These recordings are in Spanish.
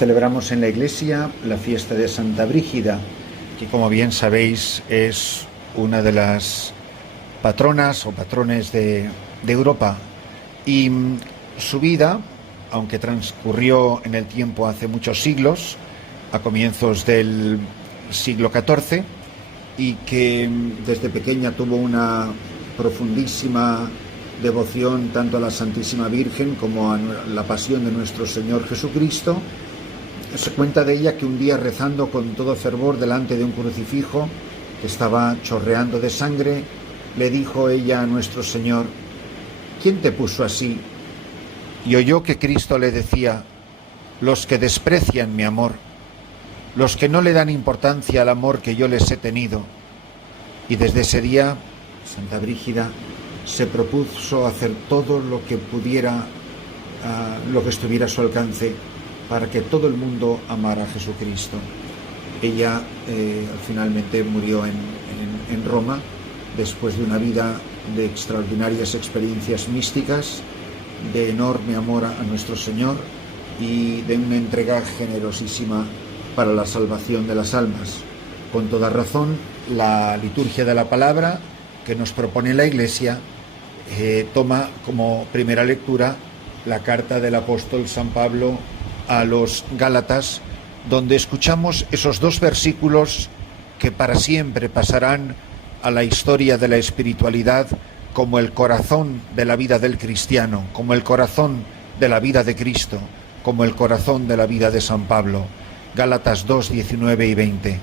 Celebramos en la Iglesia la fiesta de Santa Brígida, que como bien sabéis es una de las patronas o patrones de Europa. Y su vida, aunque transcurrió en el tiempo hace muchos siglos, a comienzos del siglo XIV, y que desde pequeña tuvo una profundísima devoción tanto a la Santísima Virgen como a la pasión de nuestro Señor Jesucristo. Se cuenta de ella que un día, rezando con todo fervor delante de un crucifijo que estaba chorreando de sangre, le dijo ella a nuestro Señor: ¿quién te puso así? Y oyó que Cristo le decía: los que desprecian mi amor, los que no le dan importancia al amor que yo les he tenido. Y desde ese día, Santa Brígida se propuso hacer todo lo que pudiera, lo que estuviera a su alcance, para que todo el mundo amara a Jesucristo. Ella finalmente murió en Roma, después de una vida de extraordinarias experiencias místicas, de enorme amor a nuestro Señor y de una entrega generosísima para la salvación de las almas. Con toda razón, la liturgia de la palabra que nos propone la Iglesia toma como primera lectura la carta del apóstol San Pablo a los Gálatas, donde escuchamos esos dos versículos que para siempre pasarán a la historia de la espiritualidad como el corazón de la vida del cristiano, como el corazón de la vida de Cristo, como el corazón de la vida de San Pablo. Gálatas 2, 19 y 20.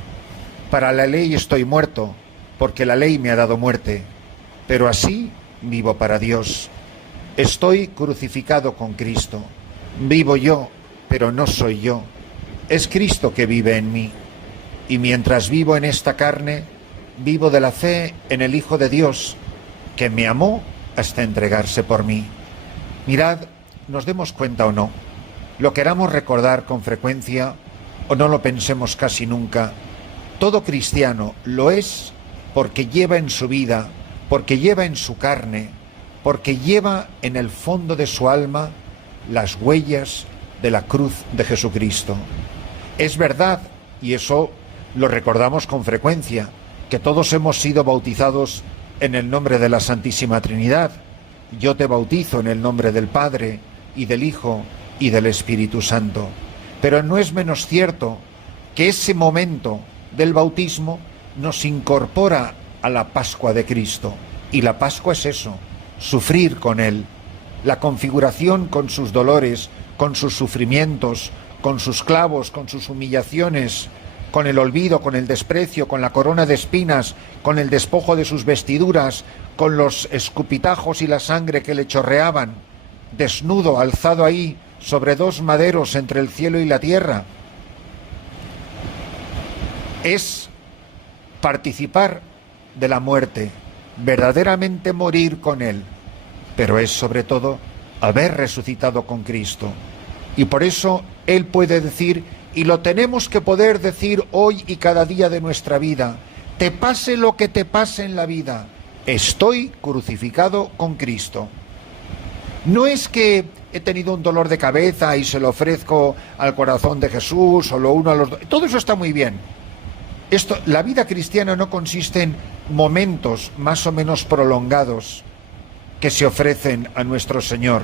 Para la ley estoy muerto, porque la ley me ha dado muerte, pero así vivo para Dios. Estoy crucificado con Cristo. Vivo yo, pero no soy yo. Es Cristo que vive en mí. Y mientras vivo en esta carne, vivo de la fe en el Hijo de Dios, que me amó hasta entregarse por mí. Mirad, nos demos cuenta o no, lo queramos recordar con frecuencia o no lo pensemos casi nunca, todo cristiano lo es porque lleva en su vida, porque lleva en su carne, porque lleva en el fondo de su alma las huellas de la cruz de Jesucristo. Es verdad, y eso lo recordamos con frecuencia, que todos hemos sido bautizados en el nombre de la Santísima Trinidad. Yo te bautizo en el nombre del Padre, y del Hijo, y del Espíritu Santo. Pero no es menos cierto que ese momento del bautismo nos incorpora a la Pascua de Cristo. Y la Pascua es eso, sufrir con Él. La configuración con sus dolores, con sus sufrimientos, con sus clavos, con sus humillaciones, con el olvido, con el desprecio, con la corona de espinas, con el despojo de sus vestiduras, con los escupitajos y la sangre que le chorreaban, desnudo, alzado ahí, sobre dos maderos entre el cielo y la tierra. Es participar de la muerte, verdaderamente morir con Él, pero es sobre todo haber resucitado con Cristo. Y por eso Él puede decir, y lo tenemos que poder decir hoy y cada día de nuestra vida: te pase lo que te pase en la vida, estoy crucificado con Cristo. No es que he tenido un dolor de cabeza y se lo ofrezco al corazón de Jesús, o lo uno a los dos. Todo eso está muy bien. La vida cristiana no consiste en momentos más o menos prolongados que se ofrecen a nuestro Señor,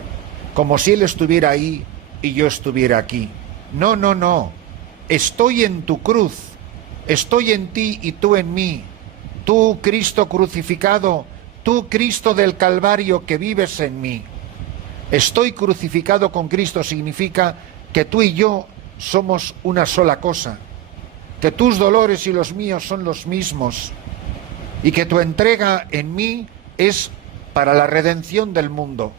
como si Él estuviera ahí y yo estuviera aquí. No, no, no. Estoy en tu cruz, estoy en ti y tú en mí. Tú, Cristo crucificado, tú, Cristo del Calvario, que vives en mí. Estoy crucificado con Cristo significa que tú y yo somos una sola cosa, que tus dolores y los míos son los mismos, y que tu entrega en mí es para la redención del mundo,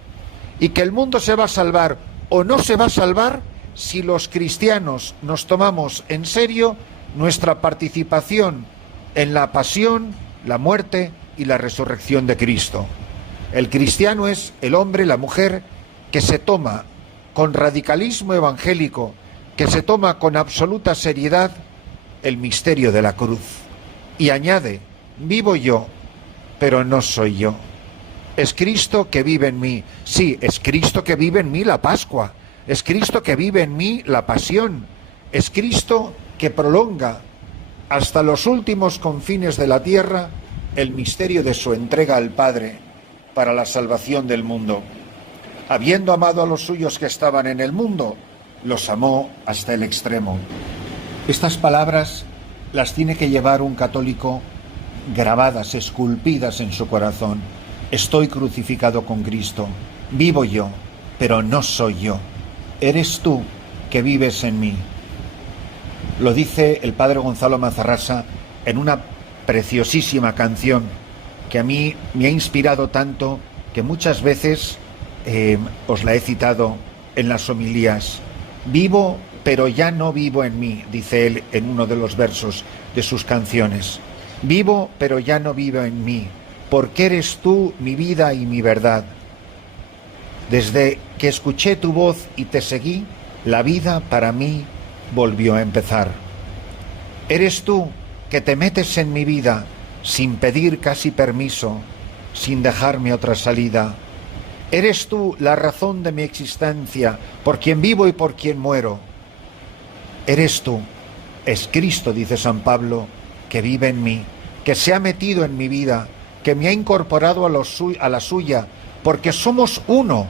y que el mundo se va a salvar o no se va a salvar si los cristianos nos tomamos en serio nuestra participación en la pasión, la muerte y la resurrección de Cristo. El cristiano es el hombre, la mujer, que se toma con radicalismo evangélico, que se toma con absoluta seriedad el misterio de la cruz. Y añade: vivo yo, pero no soy yo. Es Cristo que vive en mí. Sí, es Cristo que vive en mí la Pascua. Es Cristo que vive en mí la pasión. Es Cristo que prolonga hasta los últimos confines de la tierra el misterio de su entrega al Padre para la salvación del mundo. Habiendo amado a los suyos que estaban en el mundo, los amó hasta el extremo. Estas palabras las tiene que llevar un católico grabadas, esculpidas en su corazón. Estoy crucificado con Cristo. Vivo yo, pero no soy yo. Eres tú que vives en mí. Lo dice el padre Gonzalo Mazarrasa en una preciosísima canción que a mí me ha inspirado tanto que muchas veces os la he citado en las homilías. Vivo, pero ya no vivo en mí, dice él en uno de los versos de sus canciones. Vivo, pero ya no vivo en mí, porque eres tú mi vida y mi verdad. Desde que escuché tu voz y te seguí, la vida para mí volvió a empezar. Eres tú que te metes en mi vida sin pedir casi permiso, sin dejarme otra salida. Eres tú la razón de mi existencia, por quien vivo y por quien muero. Eres tú, es Cristo, dice San Pablo, que vive en mí, que se ha metido en mi vida, que me ha incorporado a la suya, porque somos uno,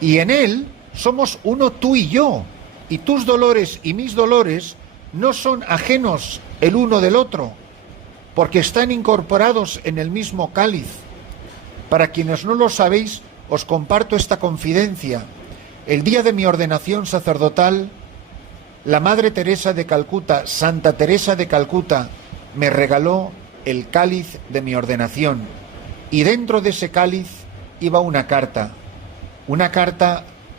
y en Él somos uno tú y yo, y tus dolores y mis dolores no son ajenos el uno del otro, porque están incorporados en el mismo cáliz. Para quienes no lo sabéis, os comparto esta confidencia. El día de mi ordenación sacerdotal, la Madre Teresa de Calcuta, Santa Teresa de Calcuta, me regaló el cáliz de mi ordenación, y dentro de ese cáliz iba una carta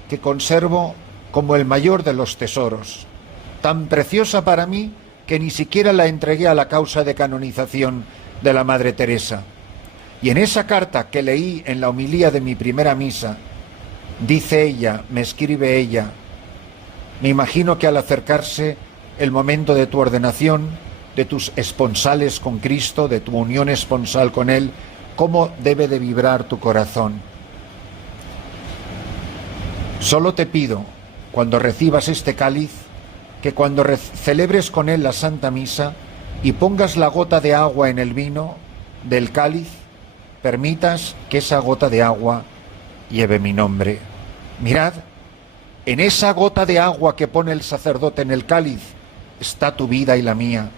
que conservo como el mayor de los tesoros, tan preciosa para mí que ni siquiera la entregué a la causa de canonización de la Madre Teresa. Y en esa carta que leí en la homilía de mi primera misa, dice ella, me escribe ella: me imagino que al acercarse el momento de tu ordenación, de tus esponsales con Cristo, de tu unión esponsal con Él, ¿cómo debe de vibrar tu corazón? Solo te pido, cuando recibas este cáliz, que cuando celebres con él la Santa Misa y pongas la gota de agua en el vino del cáliz, permitas que esa gota de agua lleve mi nombre. Mirad, en esa gota de agua que pone el sacerdote en el cáliz está tu vida y la mía,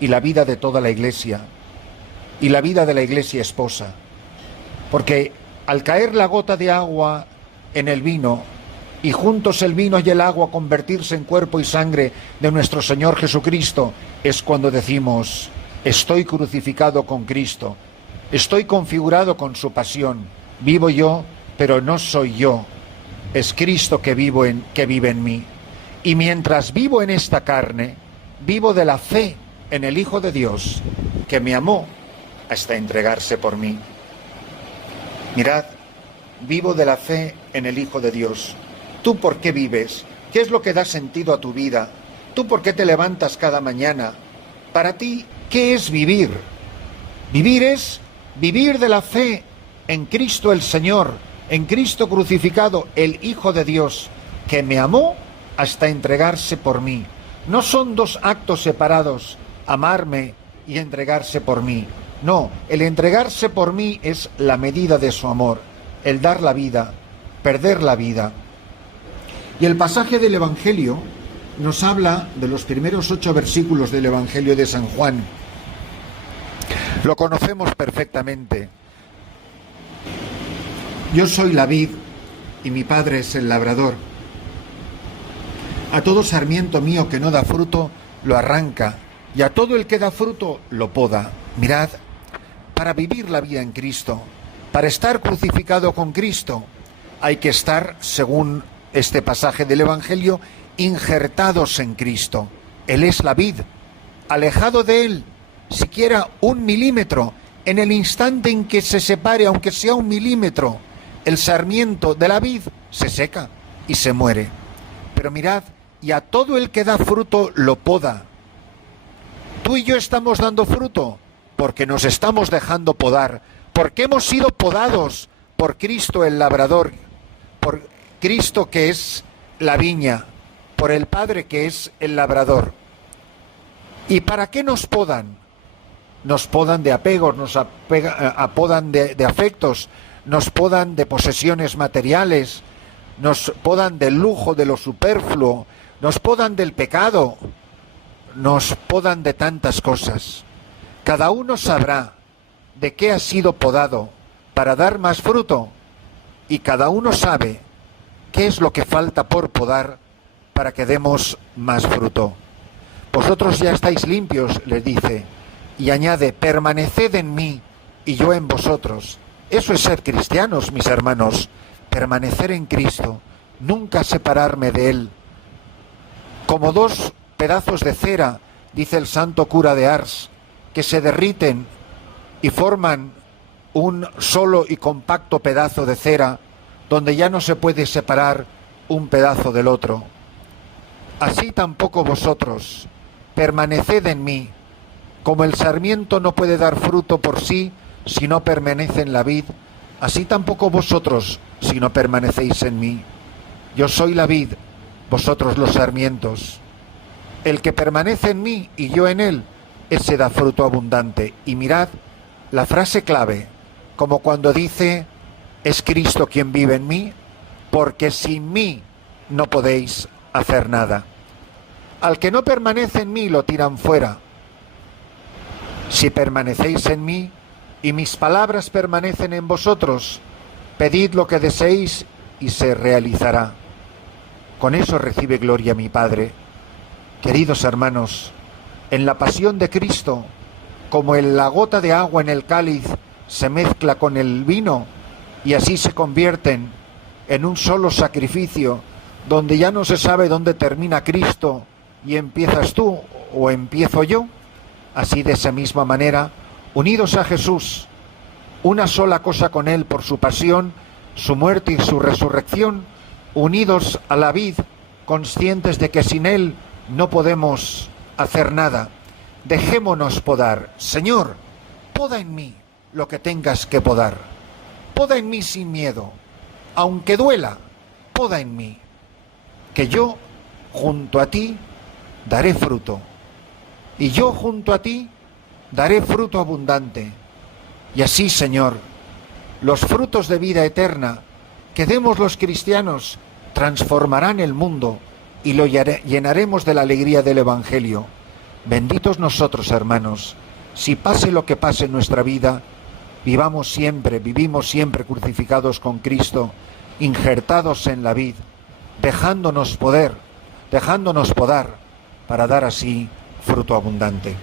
y la vida de toda la Iglesia, y la vida de la Iglesia esposa. Porque al caer la gota de agua en el vino, y juntos el vino y el agua convertirse en cuerpo y sangre de nuestro Señor Jesucristo, es cuando decimos: estoy crucificado con Cristo, estoy configurado con su pasión, vivo yo, pero no soy yo, es Cristo que vive en mí. Y mientras vivo en esta carne, vivo de la fe en el Hijo de Dios, que me amó hasta entregarse por mí. Mirad, vivo de la fe en el Hijo de Dios. ¿Tú por qué vives? ¿Qué es lo que da sentido a tu vida? ¿Tú por qué te levantas cada mañana? Para ti, ¿qué es vivir? Vivir es vivir de la fe en Cristo el Señor, en Cristo crucificado, el Hijo de Dios, que me amó hasta entregarse por mí. No son dos actos separados, amarme y entregarse por mí. No, el entregarse por mí es la medida de su amor, el dar la vida, perder la vida. Y el pasaje del Evangelio nos habla de los primeros 8 versículos del Evangelio de San Juan. Lo conocemos perfectamente. Yo soy la vid y mi Padre es el labrador. A todo sarmiento mío que no da fruto, lo arranca, y a todo el que da fruto, lo poda. Mirad, para vivir la vida en Cristo, para estar crucificado con Cristo, hay que estar, según este pasaje del Evangelio, injertados en Cristo. Él es la vid. Alejado de Él, siquiera 1 milímetro, en el instante en que se separe, aunque sea 1 milímetro, el sarmiento de la vid se seca y se muere. Pero mirad, y a todo el que da fruto lo poda. Tú y yo estamos dando fruto porque nos estamos dejando podar, porque hemos sido podados por Cristo el labrador, por Cristo que es la viña, por el Padre que es el labrador. ¿Y para qué nos podan? Nos podan de apegos, nos apodan de afectos, nos podan de posesiones materiales, nos podan del lujo, de lo superfluo, nos podan del pecado, nos podan de tantas cosas. Cada uno sabrá de qué ha sido podado para dar más fruto, y cada uno sabe qué es lo que falta por podar para que demos más fruto. Vosotros ya estáis limpios, les dice, y añade, permaneced en mí y yo en vosotros. Eso es ser cristianos, mis hermanos, permanecer en Cristo, nunca separarme de Él. Como dos pedazos de cera, dice el santo cura de Ars, que se derriten y forman un solo y compacto pedazo de cera, donde ya no se puede separar un pedazo del otro. Así tampoco vosotros, permaneced en mí, como el sarmiento no puede dar fruto por sí si no permanece en la vid, así tampoco vosotros si no permanecéis en mí. Yo soy la vid, vosotros los sarmientos. El que permanece en mí y yo en él, ese da fruto abundante. Y mirad la frase clave, como cuando dice, es Cristo quien vive en mí, porque sin mí no podéis hacer nada. Al que no permanece en mí lo tiran fuera. Si permanecéis en mí y mis palabras permanecen en vosotros, pedid lo que deseéis y se realizará. Con eso recibe gloria mi Padre. Queridos hermanos, en la pasión de Cristo, como la gota de agua en el cáliz se mezcla con el vino y así se convierten en un solo sacrificio, donde ya no se sabe dónde termina Cristo y empiezas tú o empiezo yo, así de esa misma manera, unidos a Jesús, una sola cosa con Él por su pasión, su muerte y su resurrección, unidos a la vid, conscientes de que sin Él no podemos hacer nada. Dejémonos podar. Señor, poda en mí lo que tengas que podar. Poda en mí sin miedo. Aunque duela, poda en mí. Que yo, junto a ti, daré fruto. Y yo, junto a ti, daré fruto abundante. Y así, Señor, los frutos de vida eterna que demos los cristianos transformarán el mundo y lo llenaremos de la alegría del Evangelio. Benditos nosotros, hermanos, si pase lo que pase en nuestra vida, vivimos siempre crucificados con Cristo, injertados en la vid, dejándonos podar, para dar así fruto abundante.